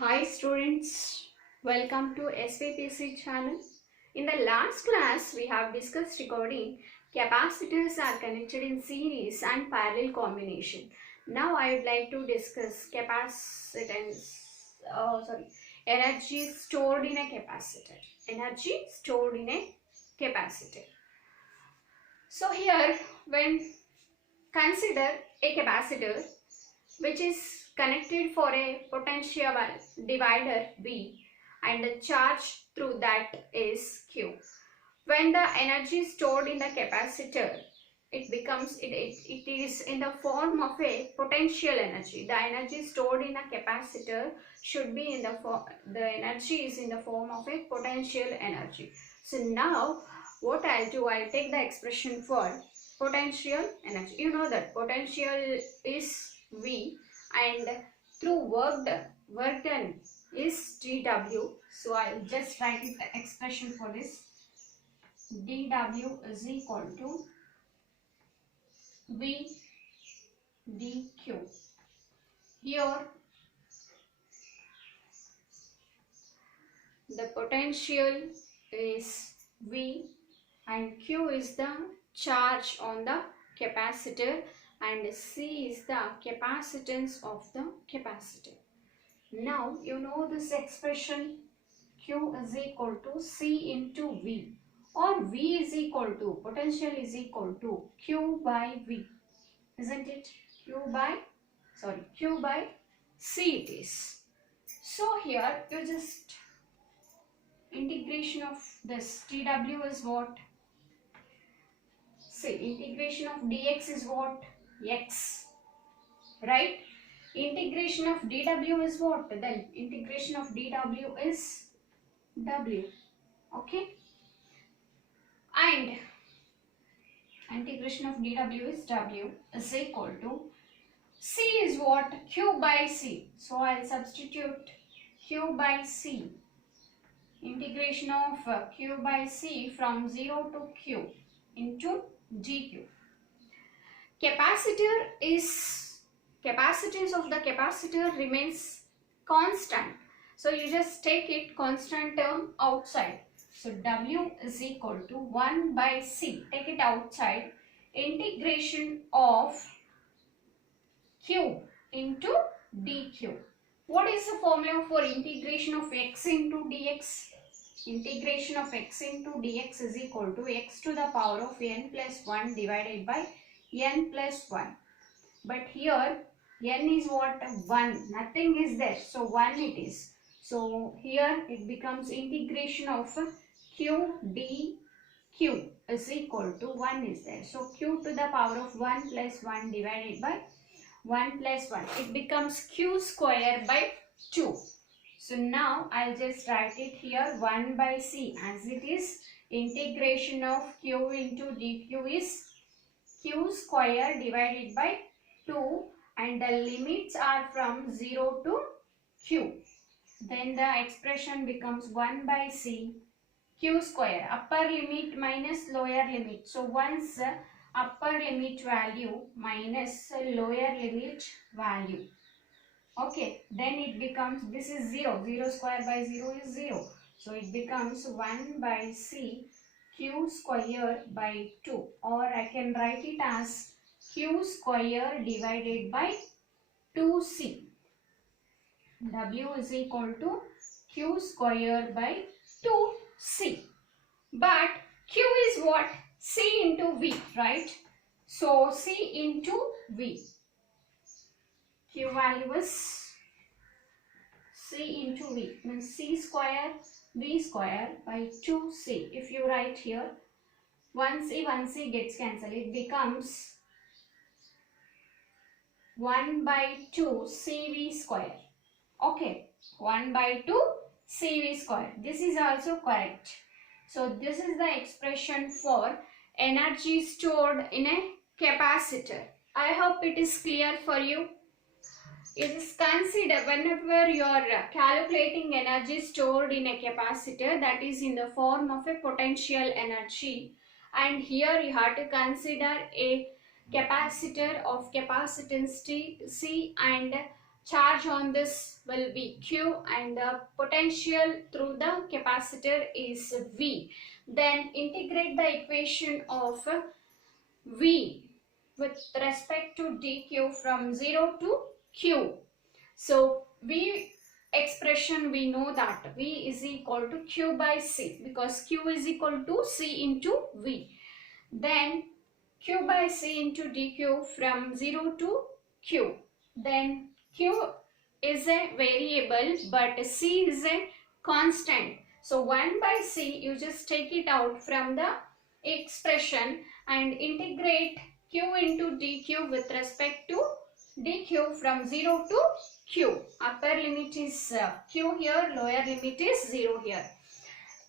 Hi students, welcome to SVPC channel. In the last class, we have discussed regarding capacitors are connected in series and parallel combination. Now I would like to discuss energy stored in a capacitor. Energy stored in a capacitor. So here, when consider a capacitor which is connected for a potential divider V and the charge through that is Q. When the energy stored in the capacitor, it is in the form of a potential energy. The energy stored in a capacitor should be in the energy is in the form of a potential energy. So now what I'll do, I'll take the expression for potential energy. You know that potential is V and through work done is dW. So I'll just write it the expression for this. dW is equal to V dQ. Here the potential is V and Q is the charge on the capacitor and C is the capacitance of the capacitor. Now you know this expression, Q is equal to C into V, or V is equal to, potential is equal to Q by V, isn't it? Q by C it is. So here you just integration of this dW is what? See, integration of dx is what? X, right? Integration of dW is what? Then integration of dW is W, okay? And integration of dW is W is equal to C is what? Q by C. So I'll substitute Q by C. Integration of Q by C from 0 to Q into dQ. Capacitance of the capacitor remains constant. So you just take it constant term outside. So W is equal to 1 by C. Take it outside. Integration of Q into dQ. What is the formula for integration of x into dx? Integration of x into dx is equal to x to the power of n plus 1 divided by n plus 1. But here n is what? 1. Nothing is there. So 1 it is. So here it becomes integration of q dq is equal to 1 is there. So q to the power of 1 plus 1 divided by 1 plus 1. It becomes q square by 2. So now I'll just write it here 1 by C as it is. Integration of q into dq is q square divided by 2 and the limits are from 0 to q. Then the expression becomes 1 by C q square, upper limit minus lower limit. So once upper limit value minus lower limit value. Okay, then it becomes, this is 0, 0 square by 0 is 0. So it becomes 1 by C q square by 2, or I can write it as q square divided by 2C. W is equal to q square by 2C. But Q is what? C into V, right? So C into V. Q value is C into V, means C square V square by 2C. If you write here 1C gets cancelled, it becomes 1 by 2 CV square. Okay, 1 by 2 CV square. This is also correct. So this is the expression for energy stored in a capacitor. I hope it is clear for you. Is consider whenever you are calculating energy stored in a capacitor, that is in the form of a potential energy, and here you have to consider a capacitor of capacitance C and charge on this will be Q and the potential through the capacitor is V. Then integrate the equation of V with respect to dq from 0 to Q. So V expression, we know that V is equal to Q by C because Q is equal to C into V. Then Q by C into dq from 0 to Q. Then Q is a variable but C is a constant. So 1 by C, you just take it out from the expression and integrate Q into dq with respect to dq from 0 to Q. Upper limit is Q here, lower limit is 0 here.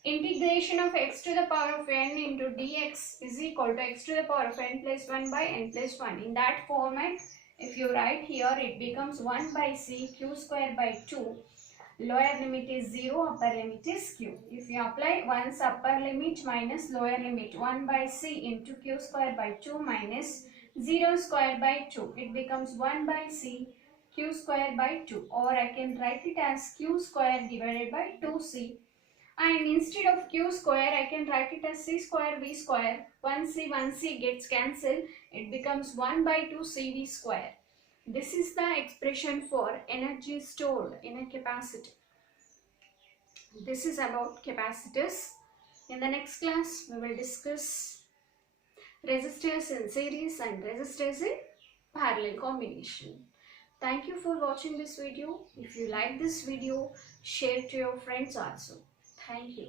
Integration of x to the power of n into dx is equal to x to the power of n plus 1 by n plus 1. In that format, if you write here, it becomes 1 by c q square by 2. Lower limit is 0, upper limit is q. If you apply once upper limit minus lower limit, 1 by c into q square by 2 minus 0 square by 2. It becomes 1 by c q square by 2, or I can write it as q square divided by 2c. And instead of q square, I can write it as c square v square. 1c gets cancelled. It becomes 1 by 2 cv square. This is the expression for energy stored in a capacitor. This is about capacitors. In the next class, we will discuss resistors in series and resistors in parallel combination. Thank you for watching this video. If you like this video, share to your friends also. Thank you.